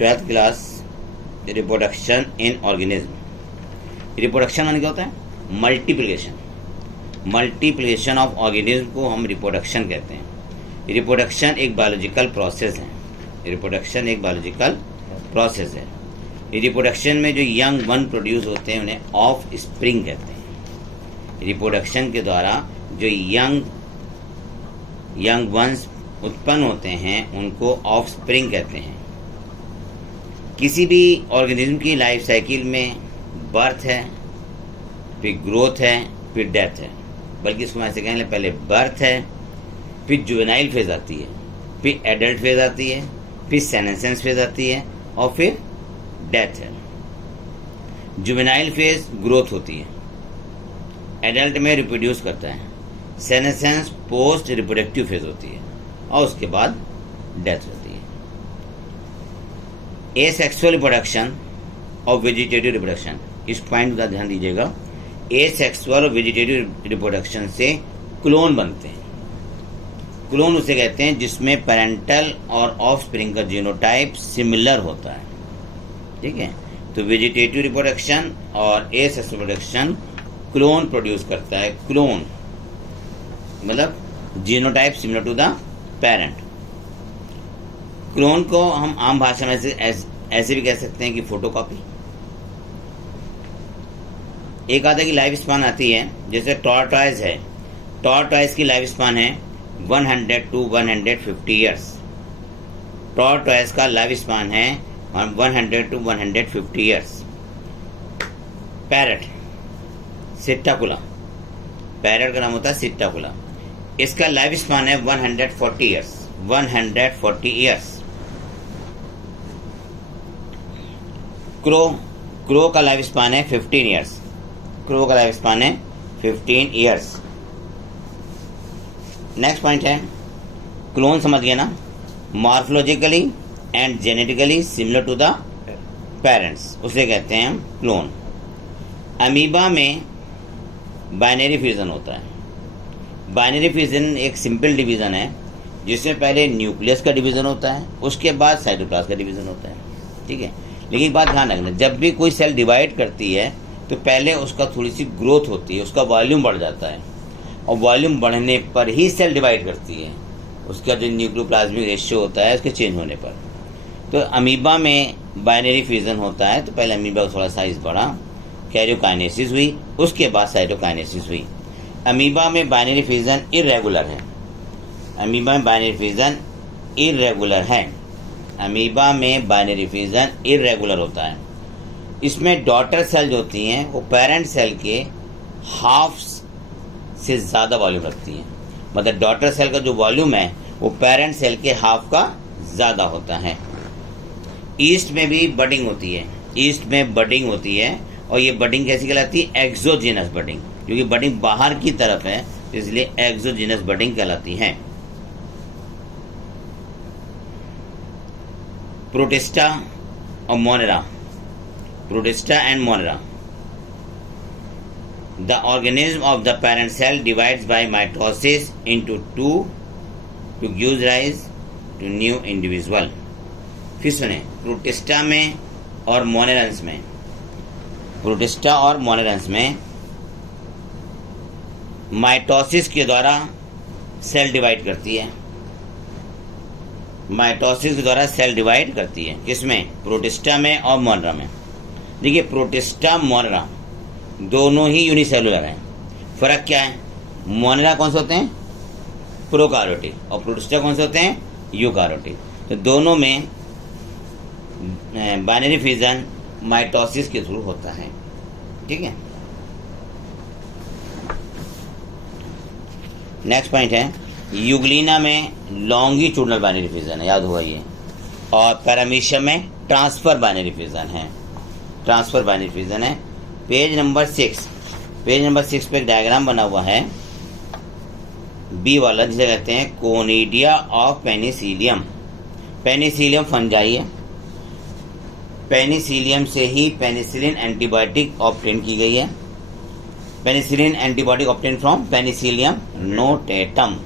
12th class reproduction in organism. Reproduction माने क्या होता है? मल्टीप्लिकेशन। मल्टीप्लिकेशन ऑफ ऑर्गेनिज्म को हम रिप्रोडक्शन कहते हैं। रिप्रोडक्शन एक बायोलॉजिकल प्रोसेस है। रिप्रोडक्शन एक बायोलॉजिकल प्रोसेस है। रिप्रोडक्शन में जो यंग वन प्रोड्यूस होते हैं उन्हें ऑफ स्प्रिंग कहते हैं। रिप्रोडक्शन के द्वारा जो यंग वंस उत्पन्न होते हैं उनको ऑफ स्प्रिंग कहते हैं। किसी भी ऑर्गेनिज्म की लाइफ साइकिल में बर्थ है, फिर ग्रोथ है, फिर डेथ है। बल्कि इसको मैं ऐसे कहेंगे, पहले बर्थ है, फिर जुवेनाइल फेज आती है, फिर एडल्ट फेज आती है, फिर सेनेसेंस फेज आती है और फिर डेथ है। जुवेनाइल फेज ग्रोथ होती है, एडल्ट में रिप्रोड्यूस करता है, सेनेसेंस पोस्ट रिप्रोडक्टिव फेज होती है और उसके बाद डेथ होती है। एसेक्सुअल रिप्रोडक्शन और वेजिटेटिव रिप्रोडक्शन, इस पॉइंट का ध्यान दीजिएगा। एसेक्सुअल और वेजिटेटिव रिप्रोडक्शन से क्लोन बनते हैं। क्लोन उसे कहते हैं जिसमें पेरेंटल और ऑफस्प्रिंग का जीनोटाइप सिमिलर होता है। ठीक है, तो वेजिटेटिव रिप्रोडक्शन और एसेक्सुअल रिप्रोडक्शन क्लोन प्रोड्यूस करता है। क्लोन मतलब genotype similar to the parent. Clone को हम आम भाषा में ऐसे भी कह सकते हैं कि फोटोकॉपी। एक आधा की लाइफ स्पान आती है, जैसे टॉर्टॉइज है। टॉर्टॉइज की लाइफ स्पान है 100 to 150 ईयर्स। टॉर्टॉइज का लाइफ स्पान है 100 to 150 ईयर्स। पैरट, सिट्टाकुला, पैरट का नाम होता है सिट्टाकुला, इसका लाइफ स्पान है 140 ईयर्स। 140 ईयर्स। क्रो का लाइफ स्पान है 15 ईयर्स। क्रो का लाइफ स्पान है 15 ईयर्स। नेक्स्ट पॉइंट है, क्लोन समझ गए ना, morphologically and genetically similar to the parents, उसे कहते हैं क्लोन। अमीबा में बाइनरी फ्यूजन होता है। बाइनरी फ्यूजन एक सिंपल डिवीजन है जिसमें पहले न्यूक्लियस का डिवीजन होता है, उसके बाद साइटोप्लाज्म का डिवीजन होता है। ठीक है, लेकिन एक बात ध्यान रखना, जब भी कोई सेल डिवाइड करती है तो पहले उसका थोड़ी सी ग्रोथ होती है, उसका वॉल्यूम बढ़ जाता है और वॉल्यूम बढ़ने पर ही सेल डिवाइड करती है। उसका जो न्यूक्लियोप्लाज्मिक रेशियो होता है उसके चेंज होने पर। तो अमीबा में बाइनरी फ्यूजन होता है, तो पहले अमीबा का थोड़ा साइज बढ़ा, कैरियोकाइनेसिस हुई, उसके बाद साइटोकाइनेसिस हुई। अमीबा में बाइनरी फ्यूजन इरेगुलर है। अमीबा में बाइनरी फ्यूजन इरेगुलर है। अमीबा में बाइनरी फ्यूजन इरेगुलर होता है। इसमें डॉटर सेल होती हैं वो पेरेंट सेल के हाफ से ज़्यादा वॉल्यूम रखती हैं। मतलब डॉटर सेल का जो वॉल्यूम है वो पेरेंट सेल के हाफ का ज़्यादा होता है। ईस्ट में भी बडिंग होती है। ईस्ट में बडिंग होती है और ये बडिंग कैसी कहलाती है? एक्सोजीनस बडिंग, क्योंकि बडिंग बाहर की तरफ है इसलिए एक्सोजीनस बडिंग कहलाती है। प्रोटिस्टा और Monera, protista and Monera. The organism of the parent cell divides by mitosis into two to give rise to new individual. फिर सुने, प्रोटिस्टा में और मोनेरंस में, प्रोटिस्टा और मोनेरंस में माइटोसिस के द्वारा सेल डिवाइड करती है। माइटोसिस के द्वारा सेल डिवाइड करती है। किसमें? प्रोटिस्टा में और मोनेरा में। देखिए, प्रोटिस्टा मोनेरा दोनों ही यूनिसेलुलर हैं। फर्क क्या है? मोनेरा कौन से होते हैं? प्रोकार्योटिक, और प्रोटिस्टा कौन से होते हैं? यूकार्योटिक। तो दोनों में बाइनरी फ्यूजन माइटोसिस के थ्रू होता है। ठीक है, नेक्स्ट पॉइंट है, यूग्लिना में लॉन्गिट्यूडनल बाइनरी फ्यूजन है, याद होगा ये, और पैरामीशियम में ट्रांसफर बाइनरी फ्यूजन है। ट्रांसफर बाइनरी फ्यूजन है। पेज नंबर 6, पेज नंबर 6 पे एक डायग्राम बना हुआ है बी वाला, जिसे कहते हैं conidia of Penicillium. Penicillium fungi है। पेनिसिलियम से ही पेनिसिलिन एंटीबायोटिक ऑब्टेन की गई है। Penicillin antibody obtain from Penicillium notatum.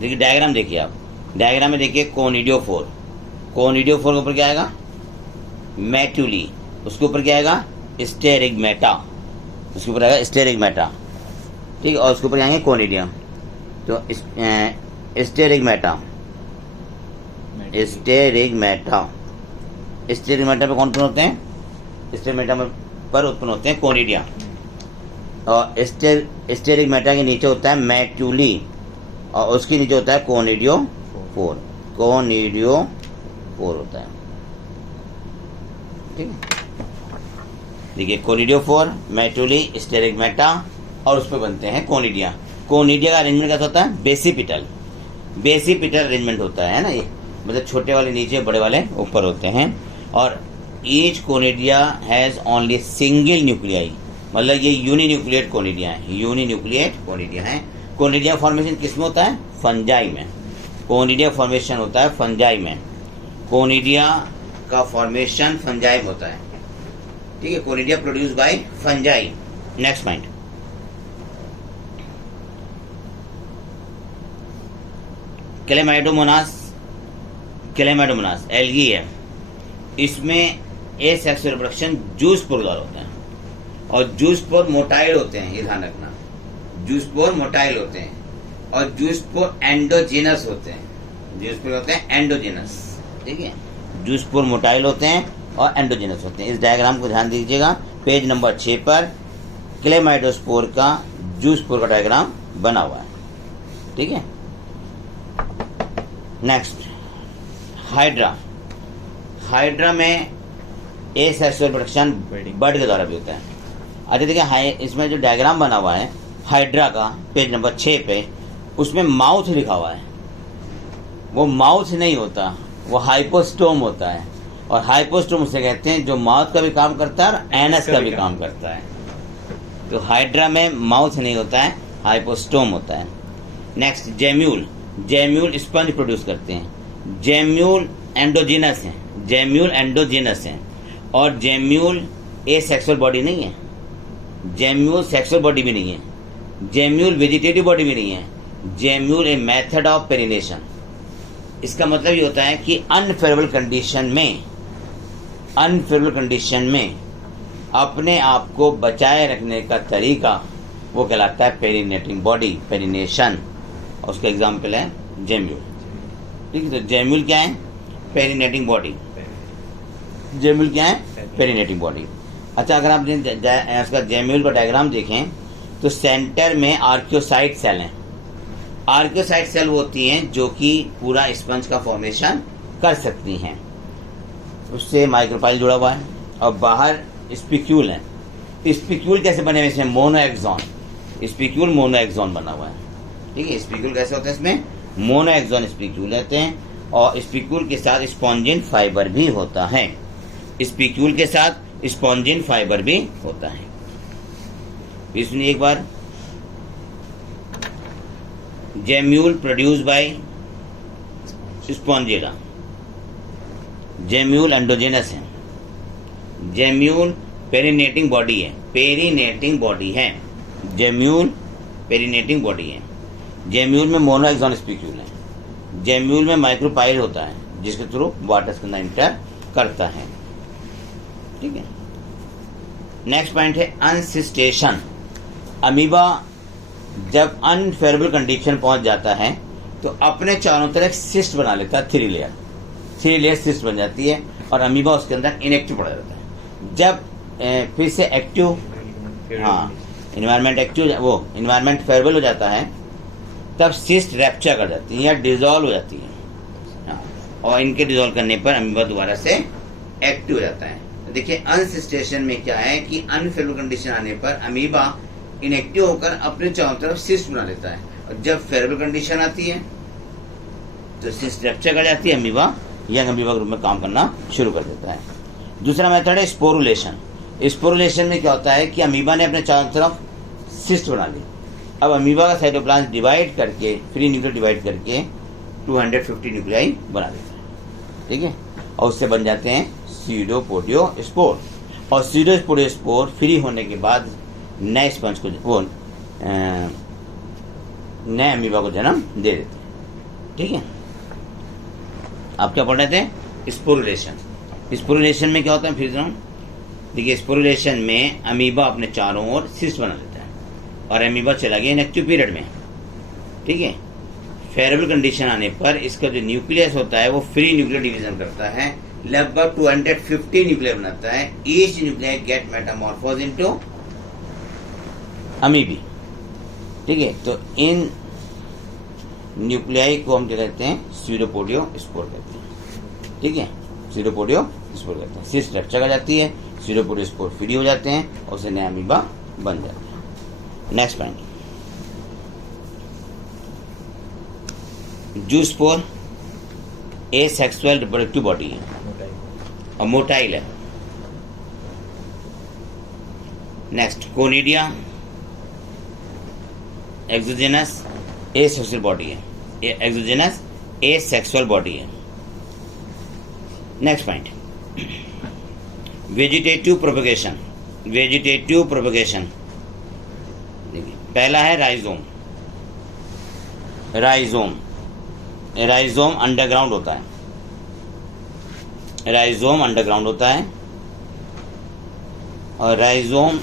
देखिए डायग्राम, देखिए आप डायग्राम में देखिए कोनिडियोफोर। कोनिडियोफोर के ऊपर क्या आएगा? मैट्यूली। उसके ऊपर क्या आएगा? स्टेरिगमेटा। उसके ऊपर आएगा स्टेरिगमेटा, ठीक है। और उसके ऊपर आएंगे कोनिडियम। तो स्टेरिगमेटा, स्टेरिगमेटा, स्टेरिगमेटा पे कौन उत्पन्न होते हैं? स्टेरिगमेटा पर उत्पन्न होते हैं कोनिडिया। और स्टेरिगमेटा के नीचे होता है मैट्यूली, और उसके नीचे होता है कोनिडियोफोर। कोनिडियोफोर होता है, ठीक है। देखिए कोनिडियोफोर, मैट्यूली, स्टेरिगमेटा, और उस पर बनते हैं कोनिडिया। कोनिडिया का अरेंजमेंट कैसा होता है? बेसिपिटल। बेसिपिटल अरेंजमेंट होता है ना, ये मतलब छोटे वाले नीचे, बड़े वाले ऊपर होते हैं। और each conidia has only single nuclei, मतलब ये यूनिन्यूक्लिएट कोनिडिया है। यूनिन्यूक्लिएट कोनिडिया है। कोनिडिया फॉर्मेशन किस में होता है? फंजाई में। कोनिडिया फॉर्मेशन होता है फंजाई में। कोनिडिया का फॉर्मेशन फंजाई में होता है, ठीक है। Conidia produce by fungi. Next point, Chlamydomonas. Chlamydomonas algae है, इसमें एसेक्सुअल रिप्रोडक्शन जूस स्पोर द्वारा होता है। और जूस स्पोर मोटाइल होते हैं, ये ध्यान रखना। जूस स्पोर मोटाइल होते हैं और जूस स्पोर एंडोजिनस होते हैं। जूस स्पोर होते हैं एंडोजिनस, ठीक है। जूस स्पोर मोटाइल होते हैं और एंडोजिनस होते हैं। इस डायग्राम को ध्यान दीजिएगा, पेज नंबर 6 पर क्लेमाइडोस्पोर का जूस स्पोर का डायग्राम बना हुआ है, ठीक है। Next, hydra. हाइड्रा में एसेक्सुअल रिप्रोडक्शन बर्ड के द्वारा भी होता है। अच्छा देखिए, इसमें जो डायग्राम बना हुआ है हाइड्रा का, पेज नंबर 6 पे, उसमें माउथ लिखा हुआ है। वो माउथ नहीं होता, वो हाइपोस्टोम होता है। और हाइपोस्टोम उसे कहते हैं जो माउथ का भी काम करता है और एनस का भी काम करता है। तो हाइड्रा में माउथ नहीं होता है, हाइपोस्टोम होता है। Next, gemmule. Gemmule sponge produce करते हैं। जेम्यूल एंडोजिनस है, जेम्यूल एंडोजिनस है। और जेम्यूल ए सेक्सुअल बॉडी नहीं है, जेम्यूल सेक्सुअल बॉडी भी नहीं है, जेम्यूल वेजिटेटिव बॉडी भी नहीं है। Gemmule a method of perennation. इसका मतलब ये होता है कि अनफेवरेबल कंडीशन में अपने आप को बचाए रखने का तरीका वो कहलाता है पेरिनेटिंग बॉडी, पेरिनेशन। और उसका एग्जाम्पल है जेम्यूल, ठीक है। तो जेम्यूल क्या है? Perennating body. जेम्यूल क्या है? Perennating body. अच्छा, अगर आप इसका जेम्यूल का डायग्राम देखें तो सेंटर में आर्कियोसाइट सेल हैं। आर्कियोसाइट सेल वो होती हैं जो कि पूरा स्पंज का फॉर्मेशन कर सकती हैं, उससे माइक्रोपाइल जुड़ा हुआ है। और बाहर स्पिक्यूल है। स्पिक्यूल कैसे बने हुए? इसमें मोनोएक्सॉन, स्पिक्यूल मोनोएक्सॉन बना हुआ है, ठीक है। स्पिक्यूल कैसे होता है? इसमें मोनोएक्सॉन स्पिक्यूल रहते हैं। और स्पिक्यूल के साथ स्पॉन्जिन फाइबर भी होता है। स्पिक्यूल के साथ स्पॉन्जिन फाइबर भी होता है। इसमें एक बार, gemmule produce by Spongilla. Gemmule endogenous है। जेम्यूल पेरिनेटिंग बॉडी है, पेरिनेटिंग बॉडी है। जेम्यूल पेरिनेटिंग बॉडी है। जेम्यूल में मोनोएक्सॉन स्पिक्यूल है। जेम्यूल में माइक्रोपाइल होता है जिसके थ्रू वाटर के अंदर इंटर करता है, ठीक है। नेक्स्ट पॉइंट है अनसिस्टेशन। अमीबा जब अनफेवरेबल कंडीशन पहुंच जाता है तो अपने चारों तरफ सिस्ट बना लेता है, 3 लेयर सिस्ट बन जाती है और अमीबा उसके अंदर इनएक्टिव पड़ा रहता है। जब फिर से एक्टिव, हाँ, इन्वायरमेंट फेवरेबल हो जाता है, तब सिस्ट रैप्चर कर जाती है या डिजोल्व हो जाती है। और इनके डिजोल्व करने पर अमीबा दोबारा से एक्टिव हो जाता है। तो देखिए, अनसिस्टेशन में क्या है कि अनफेवरेबल कंडीशन आने पर अमीबा इनएक्टिव होकर अपने चारों तरफ सिस्ट बना लेता है। और जब फेवरेबल कंडीशन आती है तो सिस्ट रैप्चर कर जाती है, अमीबा यंग अमीबा ग्रुप में काम करना शुरू कर देता है। दूसरा मेथड है स्पोरुलेशन। स्पोरुलेशन में क्या होता है कि अमीबा ने अपने चारों तरफ सिस्ट बना ली। अब अमीबा का साइटोप्लाज्म डिवाइड करके, फ्री न्यूक्लियर डिवाइड करके 250 न्यूक्लियाई बना देता है, ठीक है। और उससे बन जाते हैं सीडोपोडियोस्पोर। और सीडोपोडियोस्पोर फ्री होने के बाद नए स्पंज को, वो नए अमीबा को जन्म दे देते हैं, ठीक है। आप क्या पढ़ रहे थे? स्पोरुलेशन। स्पोरुलेशन में क्या होता है, फिर देखिए स्पोरुलेशन में अमीबा अपने चारों ओर सिस्ट बना लेता है और अमीबा चला गया इनएक्टिव पीरियड में। ठीक है, फेवरेबल कंडीशन आने पर इसका जो न्यूक्लियस होता है वो फ्री न्यूक्लियर डिवीजन करता है, लगभग 250 न्यूक्लियर बनाता है। Each nuclear get metamorphose into amoebae. ठीक है, तो इन न्यूक्लियाई को हम क्या कहते हैं, स्यूडोपोडियो स्पोर कहते हैं। ठीक है, स्यूडोपोडियो स्पोर कहते हैं। सिस्ट रप्चर आ जाती है, स्यूडोपोडियो स्पोर फ्री हो जाते हैं और उससे नया अमीबा बन जाते हैं। Next point, zoospore asexual reproductive body है और मोटाइल है। Next, conidia exogenous asexual body है, एक्सोजेनस एसेक्सुअल बॉडी है। Next point, vegetative propagation. Vegetative propagation, देखिए पहला है राइजोम। राइजोम, राइजोम अंडरग्राउंड होता है। राइजोम अंडरग्राउंड होता है और राइजोम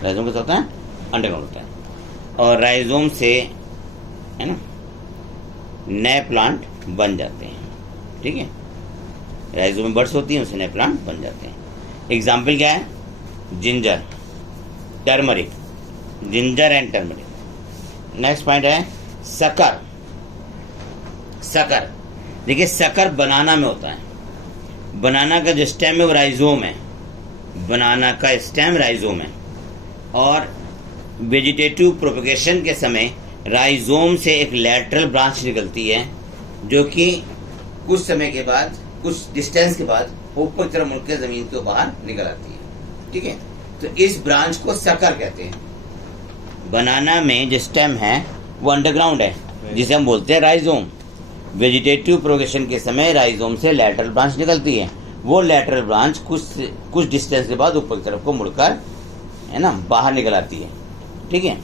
राइजोम कैसा होता है, अंडरग्राउंड होता है। और राइजोम से है ना नए प्लांट बन जाते हैं। ठीक है, राइजोम में बर्ड्स होती हैं, उससे नए प्लांट बन जाते हैं। एग्जाम्पल क्या है, ginger, turmeric, ginger and turmeric. Next point है शक्कर। शक्कर, देखिए शक्कर बनाना में होता है। बनाना का जो स्टेम है वो राइजोम है। बनाना का स्टेम राइजोम है और वेजिटेटिव प्रोपगेशन के समय राइजोम से एक लैटरल ब्रांच निकलती है जो कि कुछ समय के बाद, कुछ डिस्टेंस के बाद ऊपर की तरफ मुड़कर जमीन के बाहर निकल आती है। ठीक है, तो इस ब्रांच को शक्कर कहते हैं। बनाना में जो स्टेम है वो अंडरग्राउंड है, जिसे हम बोलते हैं राइजोम। वेजिटेटिव प्रोपगेशन के समय राइजोम से लैटरल ब्रांच निकलती है। वो लैटरल ब्रांच कुछ डिस्टेंस के बाद ऊपर की तरफ को मुड़कर है ना बाहर निकल आती है। ठीक है,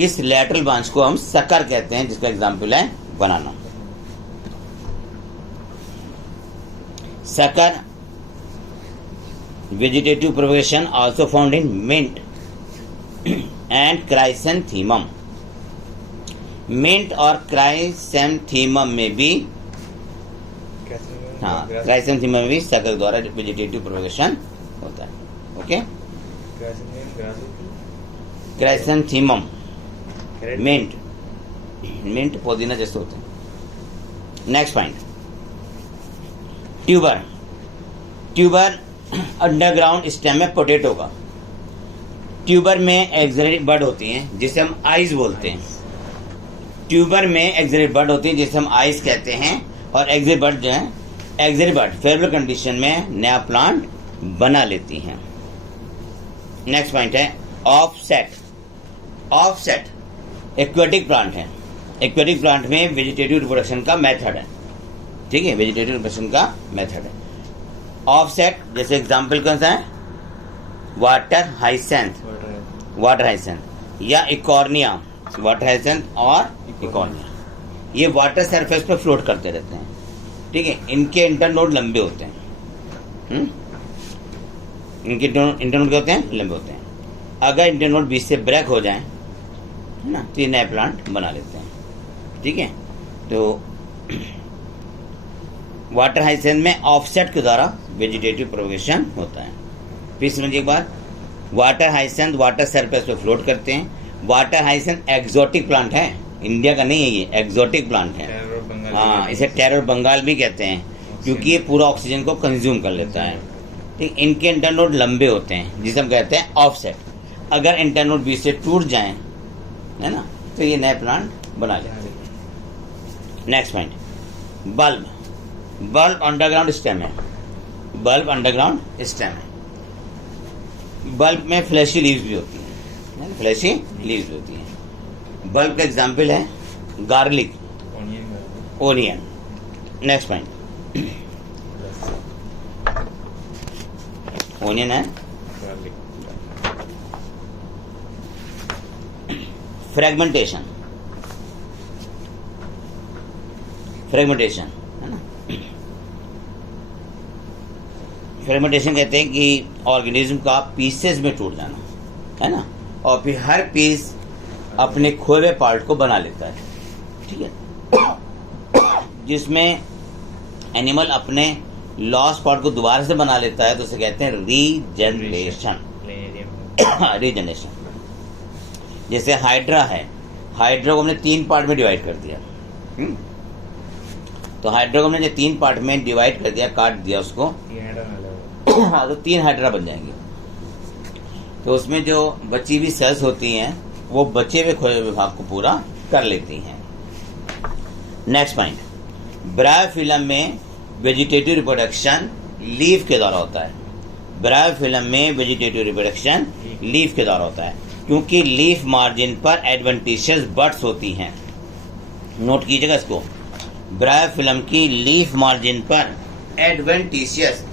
इस लैटरल ब्रांच को हम शक्कर कहते हैं, जिसका एग्जाम्पल है बनाना। शक्कर vegetative propagation also found in mint and chrysanthemum. Mint और क्राइसेंथीमम में भी, हाँ क्राइसेंथीमम में भी शक्कर द्वारा वेजिटेटिव प्रोपगेशन होता है। ओके, क्राइसेंथीमम, मिंट, मिंट पुदीना जैसे होते हैं। Next point, tuber. Tuber underground stem है पोटैटो का। ट्यूबर में एक्सिलरी बड होती हैं जिसे हम आइज बोलते हैं। ट्यूबर में एक्सिलरी बड होती है जिसे हम आइज कहते हैं और एक्सिलरी बड जो है, एक्सिलरी बड फेवरेबल कंडीशन में नया प्लांट बना लेती हैं। नेक्स्ट पॉइंट है ऑफसेट। ऑफसेट एक्वेटिक प्लांट है। एक्वेटिक प्लांट में वेजिटेटिव रिप्रोडक्शन का मेथड है। ठीक है, वेजिटेटिव रिप्रोडक्शन का मेथड है। ऑफसेट जैसे एग्जांपल कौन सा है, वाटर हाइसेंथ, वाटर हाइसेंथ या इकॉर्निया। वाटर हाइसेंथ और इकॉर्निया ये वाटर सरफेस पर फ्लोट करते रहते हैं। ठीक है, इनके इंटरनोड लंबे होते हैं। इनके इंटरनोड क्या होते हैं, लंबे होते हैं। अगर इंटरनोड बीच से ब्रेक हो जाए है ना तो ये नए प्लांट बना लेते हैं। ठीक है, तो वाटर हाइसेंथ में ऑफसेट के द्वारा वेजिटेटिव प्रोपगेशन होता है। फिर समझिए एक बार, वाटर हाइसेंथ वाटर सरफेस पे फ्लोट करते हैं। वाटर हाइसेंथ एक्सोटिक प्लांट है, इंडिया का नहीं है, ये एक्सोटिक प्लांट है। हाँ, इसे टेरर बंगाल भी कहते हैं क्योंकि ये पूरा ऑक्सीजन को कंज्यूम कर लेता है। ठीक, इनके इंटरनोड लंबे होते हैं जिसे हम कहते हैं ऑफसेट। अगर इंटरनोड बीच से टूट जाएं है ना तो ये नए प्लांट बना लेते हैं। Next point, bulb. Bulb underground stem है। बल्ब अंडरग्राउंड स्टेम है। बल्ब में फ्लैशी लीव्स भी होती हैं, फ्लैशी लीव्स भी होती हैं। बल्ब का एग्जाम्पल है garlic, onion. Next point, onion है। फ्रेगमेंटेशन। फ्रेगमेंटेशन, है ना। फ्रेगमेंटेशन कहते हैं कि ऑर्गेनिज्म का पीसेस में टूट जाना, है ना, और फिर हर पीस अपने खोए हुए पार्ट को बना लेता है, ठीक है। जिसमें एनिमल अपने लॉस्ट पार्ट को दोबारा से बना लेता है तो उसे कहते हैं रीजनरेशन। रीजनरेशन। जैसे हाइड्रा है, हाइड्रा को हमने 3 पार्ट में डिवाइड कर दिया। तो हाइड्रा को हमने जो 3 पार्ट में डिवाइड कर दिया, काट दिया उसको, हाँ, तो 3 हाइड्रा बन जाएंगे। तो उसमें जो बची हुई सेल्स होती हैं वो बचे हुए खोए हुए भाग को पूरा कर लेती हैं। नेक्स्ट पॉइंट, ब्रायोफिलम में वेजिटेटिव रिप्रोडक्शन लीफ के द्वारा होता है। ब्रायोफिलम में वेजिटेटिव रिप्रोडक्शन लीफ के द्वारा होता है, क्योंकि लीफ मार्जिन पर एडवेंटिशियस बड्स होती हैं। नोट कीजिएगा इसको, ब्रायोफिलम की लीफ मार्जिन पर एडवेंटिशियस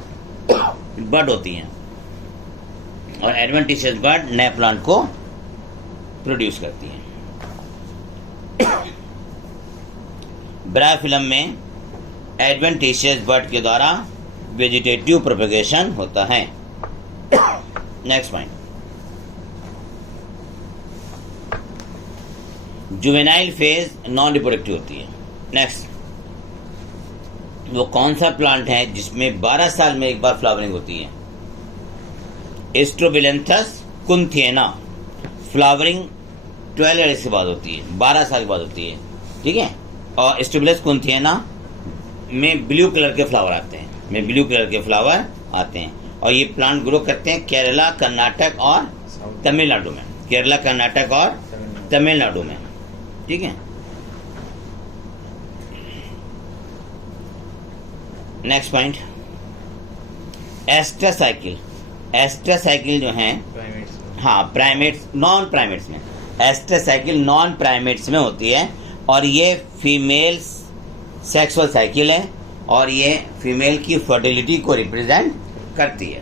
बड होती हैं, और एडवेंटिशियस बड नए प्लांट को प्रोड्यूस करती हैं। ब्रायोफिलम में एडवेंटिशियस बड के द्वारा वेजिटेटिव प्रोपेगेशन होता है। Next point, juvenile phase non reproductive होती है। नेक्स्ट, वो कौन सा प्लांट है जिसमें 12 साल में एक बार फ्लावरिंग होती है? एस्ट्रोबिलेंथस कुंथिएना। फ्लावरिंग 12 ईयर्स के बाद होती है, 12 साल के बाद होती है, ठीक है। और एस्ट्रोबिलेंथस कुंथिएना में ब्लू कलर के फ्लावर आते हैं, और ये प्लांट ग्रो करते हैं केरला, कर्नाटक और तमिलनाडु में। केरला, कर्नाटक और तमिलनाडु में, ठीक है। Next point, एस्ट्रासाइकिल। एस्ट्रासाइकिल जो है, हाँ, प्राइमेट्स, नॉन प्राइमेट्स में एस्ट्रासाइकिल नॉन प्राइमेट्स में होती है, और ये फीमेल सेक्सुअल साइकिल है, और ये फीमेल की फर्टिलिटी को रिप्रेजेंट करती है।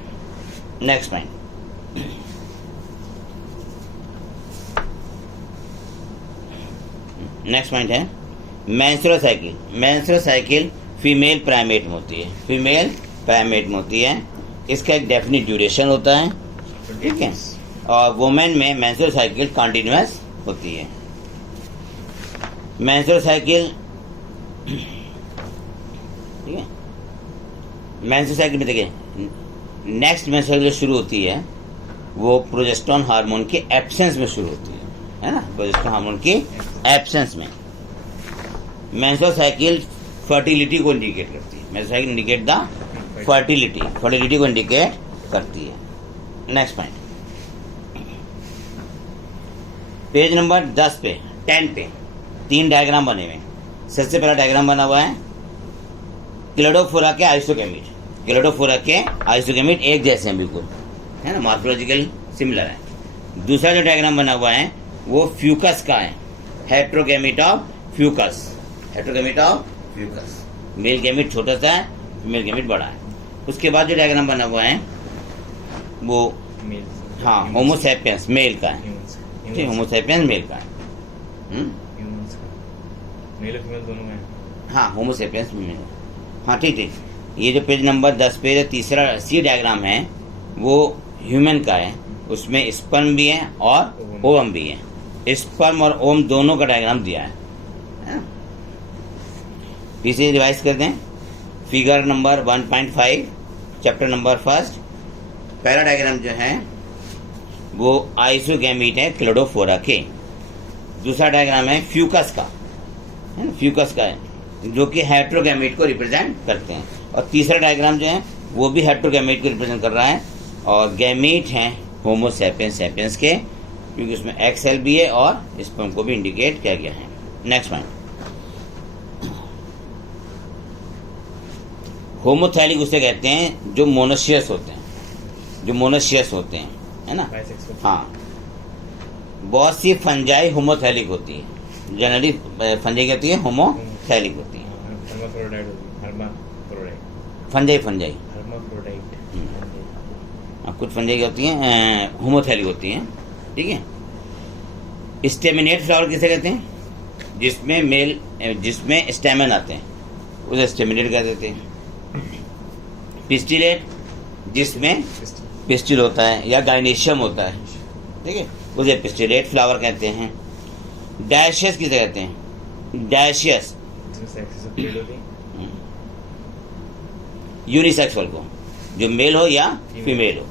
नेक्स्ट पॉइंट, नेक्स्ट पॉइंट है menstrual cycle. Menstrual cycle female primate में होती है, फीमेल प्राइमेट में होती है। इसका एक डेफिनिट ड्यूरेशन होता है, ठीक है, और वुमेन में मेंस्ट्रुअल साइकिल कंटिन्यूअस होती है। मेंस्ट्रुअल साइकिल, ठीक है, मेंस्ट्रुअल साइकिल में देखिए, नेक्स्ट मेंस्ट्रुअल जो शुरू होती है वो प्रोजेस्टेरोन हार्मोन के एब्सेंस में शुरू होती है ना, प्रोजेस्टेरोन हार्मोन की एब्सेंस में। मेंस्ट्रुअल साइकिल फर्टिलिटी को इंडिकेट करती है। Menstrual cycle indicate the fertility को इंडिकेट करती है। नेक्स्ट पॉइंट, पेज नंबर 10 पे 10 पे 3 डायग्राम बने हुए। सबसे पहला डायग्राम बना हुआ है क्लेडोफोरा के आइसोगेमीट। क्लेडोफोरा के आइसोगेमीट एक जैसे हैं बिल्कुल, है ना, मॉर्फोलॉजिकल सिमिलर है। दूसरा जो डायग्राम बना हुआ है वो फ्यूकस का है, heterogamete of Fucus. Heterogamete of Fucus, male gamete छोटा सा है, फीमेल गैमीट बड़ा है। उसके बाद जो डायग्राम बना हुआ है वो, हाँ, होमोसैपियंस मेल का है, ठीक, होमोसैपियंस मेल का है, मेल और फीमेल दोनों में, हाँ, होमोसैपियंस मेल, हाँ, ठीक ठीक। ये जो पेज नंबर 10 पे जो तीसरा सी डायग्राम है वो ह्यूमन का है, उसमें स्पर्म भी है और ओवम भी है। स्पर्म और ओवम दोनों का डायग्राम दिया है। इसे रिवाइज कर दें, फिगर नंबर 1.5 चैप्टर नंबर 1, पहला डायग्राम जो है वो आइसोगैमीट है क्लेडोफोरा के। दूसरा डायग्राम है फ्यूकस का, है ना, फ्यूकस का है, जो कि हेट्रोगैमीट को रिप्रेजेंट करते हैं। और तीसरा डायग्राम जो है वो भी हेट्रोगैमीट को रिप्रेजेंट कर रहा है, और गैमीट हैं होमोसैपियंस सैपियंस के, क्योंकि उसमें एक्सेल भी है और स्पर्म को भी इंडिकेट किया गया है। नेक्स्ट पॉइंट, होमोथैलिक उसे कहते हैं जो मोनोशियस होते हैं, जो मोनोशियस होते हैं, है ना, हाँ। बहुत सी फंजाई होमोथैलिक होती है, जनरली फंजाई कहती है होमोथैलिक होती है। फंजाई कुछ फंजाई होती हैं होमोथैलिक होती हैं, ठीक है। स्टेमिनेट फ्लावर किसे कहते हैं? जिसमें स्टेमन आते हैं, उसे स्टिमुलेट कह देते हैं। पिस्टिलेट जिसमें पिस्टिल होता है या गाइनेशियम होता है, ठीक है, उसे पिस्टिलेट फ्लावर कहते हैं। डैशियस किसे कहते हैं? डैशियस यूनिसेक्सुअल को, जो मेल हो या फीमेल हो।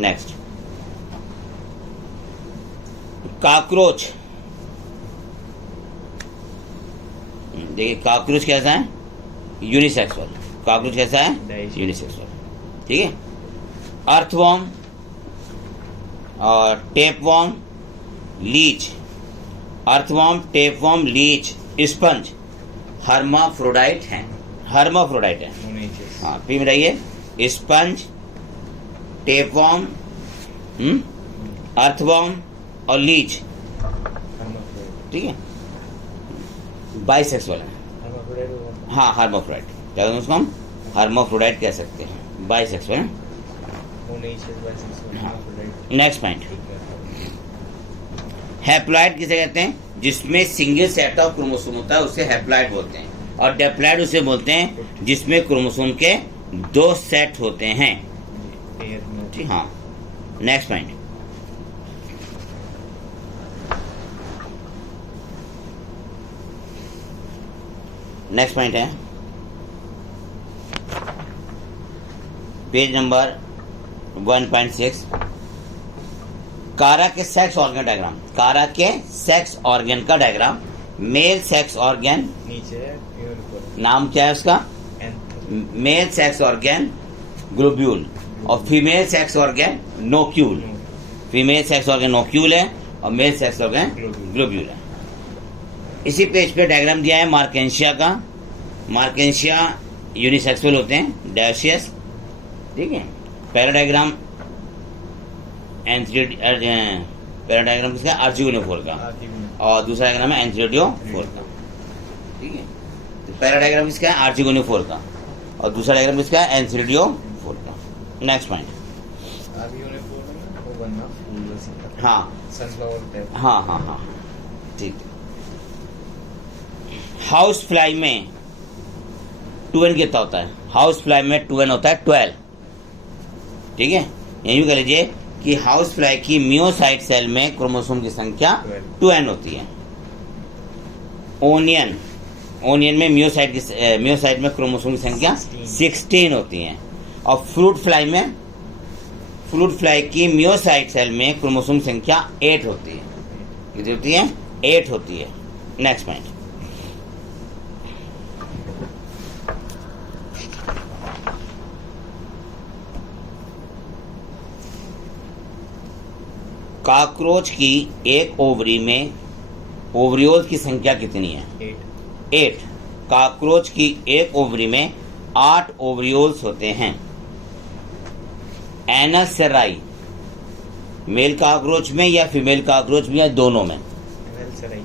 Next, cockroach. देखिए कॉकरोच कैसा है? यूनिसेक्सुअल। कॉकरोच कैसा है? यूनिसेक्सुअल, ठीक है। अर्थवॉर्म और tapeworm, leech. Earthworm, tapeworm, leech, sponge hermaphrodite हैं। हर्माफ्रोडाइट है, हाँ, पी में रहिए। स्पंज, टेपवॉर्म, अर्थवॉर्म और लीच, ठीक है, बाइसेक्सुअल है। हाँ, हर्माफ्रोडाइट क्या कहते हैं उसको? हम हर्माफ्रोडाइट कह सकते हैं, बाइसेक्सुअल है। नेक्स्ट पॉइंट, हैप्लॉइड किसे कहते हैं? जिसमें सिंगल सेट ऑफ क्रोमोसोम होता है उसे हैप्लॉइड बोलते हैं। और डिप्लॉइड उसे बोलते हैं जिसमें क्रोमोसोम के 2 सेट होते हैं। ठीक, हाँ। नेक्स्ट पॉइंट, नेक्स्ट पॉइंट है पेज नंबर 1.6, कारा के सेक्स ऑर्गन डायग्राम। कारा के सेक्स ऑर्गन का डायग्राम। मेल सेक्स ऑर्गन नीचे है, नाम क्या है उसका? मेल सेक्स ऑर्गन ग्लोब्यूल और female sex organ nucule. Female sex organ nucule है और मेल सेक्स ऑर्गन ग्लोब्यूल है। इसी पेज पे डायग्राम दिया है मार्केंशिया का। मार्केंशिया यूनिसेक्सुअल होते हैं, डैशियस, ठीक है। पैराडायग्राम पैराडायग्राम किसका? आर्चिगोनियोफोर का, और दूसरा डायग्राम है एंथ्रियोडियोफोर का, ठीक है। तो पैराडायग्राम किसका है? आर्चिगोनियोफोर का, और दूसरा डायग्राम किसका है? एंथ्रियोडियोफोर का। नेक्स्ट पॉइंट, हाँ सनफ्लावर, हाँ हाँ हाँ, ठीक है। हाउस फ्लाई में 2n कितना होता है? हाउस फ्लाई में 2n होता है 12, ठीक है। यूँ कह लीजिए कि हाउस फ्लाई की मियोसाइट सेल में क्रोमोसोम की संख्या 2n होती है। ओनियन में मियोसाइट में क्रोमोसोम की संख्या 16 होती है। और फ्रूट फ्लाई की मियोसाइट सेल में क्रोमोसोम संख्या 8 होती है। कितनी होती है? 8 होती है। नेक्स्ट पॉइंट, कॉकरोच की एक ओवरी में ओवरियोल्स की संख्या कितनी है? 8। कॉकरोच की एक ओवरी में 8 ओवरियोल्स होते हैं। एनस सेराई, मेल कॉकरोच में या फीमेल कॉकरोच में या दोनों में?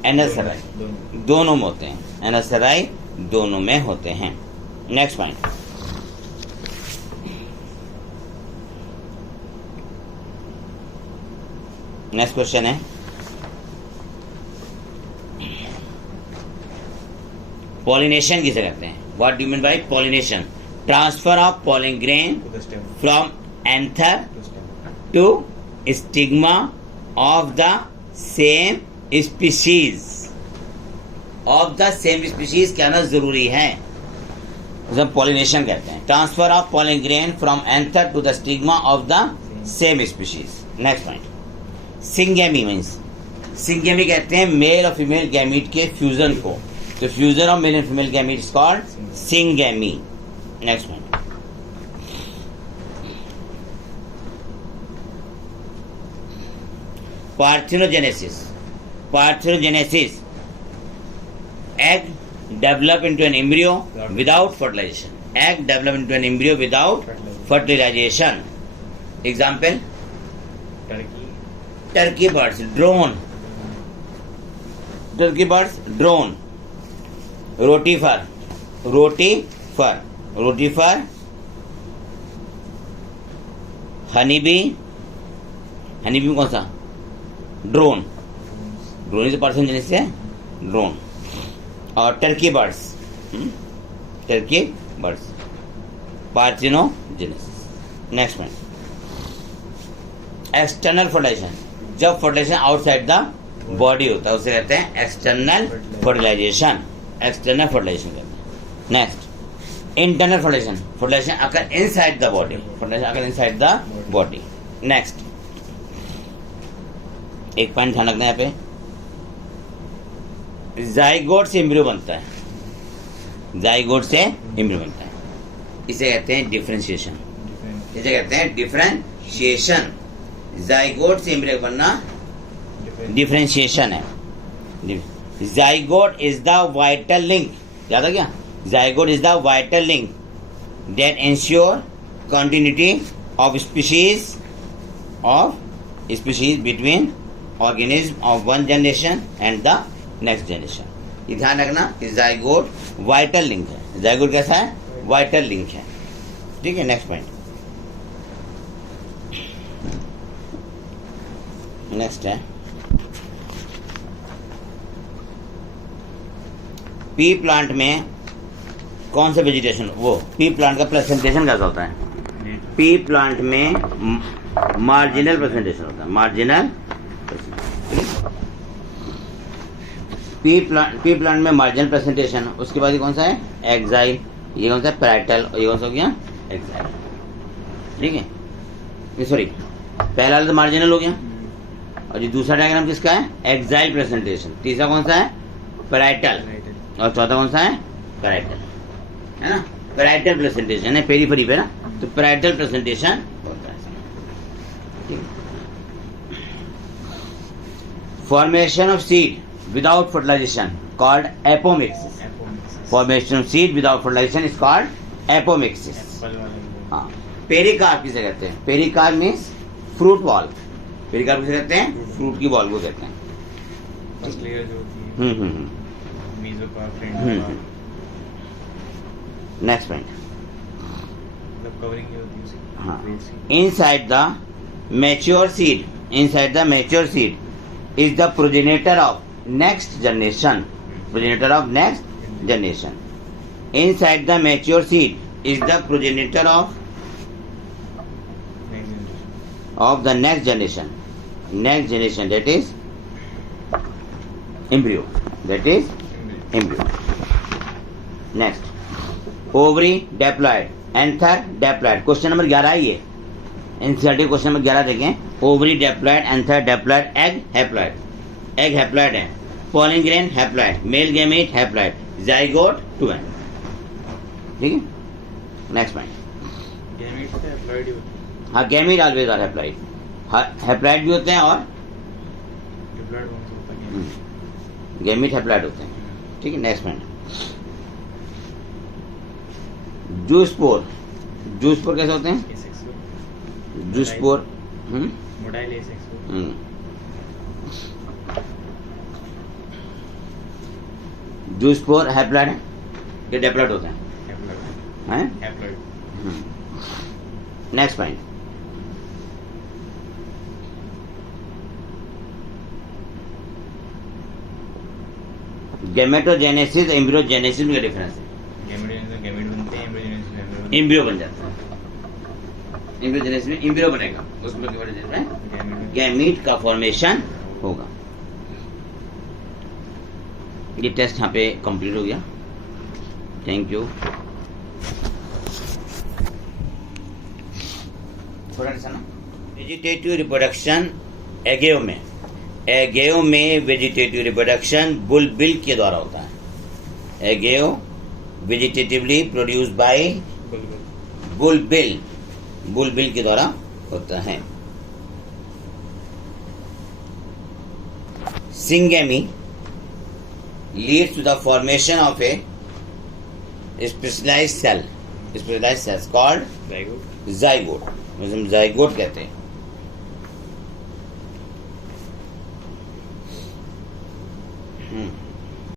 एनस सेराई दोनों में होते हैं। एनस सेराई दोनों में होते हैं। नेक्स्ट पॉइंट, नेक्स्ट क्वेश्चन है पॉलिनेशन किसे कहते हैं? What do you mean by pollination? Transfer of pollen grain from anther to stigma of the same species. Of the same species कहना जरूरी है, उसे हम पॉलिनेशन कहते हैं। Transfer of pollen grain from anther to the stigma of the same species. Next point, syngamy means, syngamy कहते हैं mail और फीमेल गैमीट के फ्यूजन को। तो fusion of male and female gamete is called syngamy. Next point, parthenogenesis. Parthenogenesis, egg develop into an embryo without fertilization. Egg develop into an embryo without fertilization. Example, turkey birds, drone. Turkey birds, drone. Rotifer, rotifer. Honeybee, honeybee कौन सा? Drone. Drone is parthenogenesis है, drone. और turkey birds, turkey birds, parthenogenesis. Next one, external fertilization, जब fertilization outside the body होता है उसे कहते हैं एक्सटर्नल फर्टिलाइजेशन, एक्सटर्नल फर्टिलाइजेशन कहते हैं। Next, internal fertilization, fertilization occur inside the body, fertilization occur inside the body. Next, एक point ध्यान रखना है यहाँ पे, जाइगोट से एम्ब्रियो बनता है, जाइगोट से एम्ब्रियो बनता है, इसे कहते हैं डिफरेंशिएशन, इसे कहते हैं डिफरेंशिएशन। जाइगोट से एम्ब्रियो बनना डिफरेंशिएशन है। Zygote is the vital link, याद है क्या? Zygote is the vital link that ensure continuity of species between organism of one generation and the next generation. ये ध्यान रखना, जाइगोट वाइटल लिंक है। जाइगोट कैसा है? वाइटल लिंक है। ठीक है, नेक्स्ट पॉइंट, नेक्स्ट है पी प्लांट में कौन सा वेजिटेशन, वो पी प्लांट का प्रेजेंटेशन कैसा होता है? पी प्लांट में मार्जिनल प्रेजेंटेशन होता है, मार्जिनल। पी प्लांट में मार्जिनल प्रेजेंटेशन। उसके बाद ये कौन सा है? एक्साइल, ये कौन सा है? पैराइटल, और ये कौन सा हो गया? एक्साइल। ठीक है, सॉरी, पहला वाला तो मार्जिनल हो गया, और ये दूसरा डायग्राम किसका है? Axile placentation. तीसरा कौन सा है? पैराइटल, और चौथा कौन सा है? पैराइटल, है ना? पैराइटल प्रेजेंटेशन है पेरीफेरी पे ना, तो पैराइटल प्रेजेंटेशन होता है। Formation of seed without fertilization called apomixis. Formation of seed without fertilization is called apomixis. हाँ, पेरिकार्प किसे कहते हैं? Pericarp means fruit wall. Pericarp किसे कहते हैं? फ्रूट की बॉल को कहते हैं। फर्स्ट लेयर जो होती है मेसोकार्प, एंडोकार्प। नेक्स्ट पॉइंट, मतलब कवरिंग जो होती है उसकी, हाँ, फ्रूट सी। inside the mature seed is the progenitor of next generation, progenitor of next generation. Inside the mature seed is the progenitor of the next generation, that is embryo, next, ovary diploid, anther diploid। Question number 11 है ये, NCERT question number 11 देखें। Ovary diploid, anther diploid, egg haploid है, pollen grain haploid, male gamete haploid, zygote twin. ठीक है, next point, gamete से haploid ही होती है। हाँ, gamete always are haploid, haploid भी होते हैं और डिप्लॉयड कौन सा होता है? गैमेट हैप्लॉयड होते हैं। ठीक है, नेक्स्ट पॉइंट, जूस्पोर कैसे होते हैं? Asexual, zoospore, motile asexual. Zoospore haploid है, ये डिप्लॉयड होते हैं, हैं? Haploid. Next point, gametogenesis, embryogenesis में क्या डिफरेंस है? गैमेट बनते हैं, एम्ब्रियो बन जाता है, एम्ब्रियोजेनेसिस में एम्ब्रियो बनेगा, उसमें क्या है? गैमीट का फॉर्मेशन होगा। ये टेस्ट यहाँ पे कंप्लीट हो गया। Thank you. थोड़ा सा ना, वेजिटेटिव रिप्रोडक्शन एगेओ में वेजिटेटिव रिप्रोडक्शन बुलबिल के द्वारा होता है। Agave vegetatively produce by bulbil के द्वारा होता है। Syngamy leads to the formation of a specialized cell called zygote कहते हैं।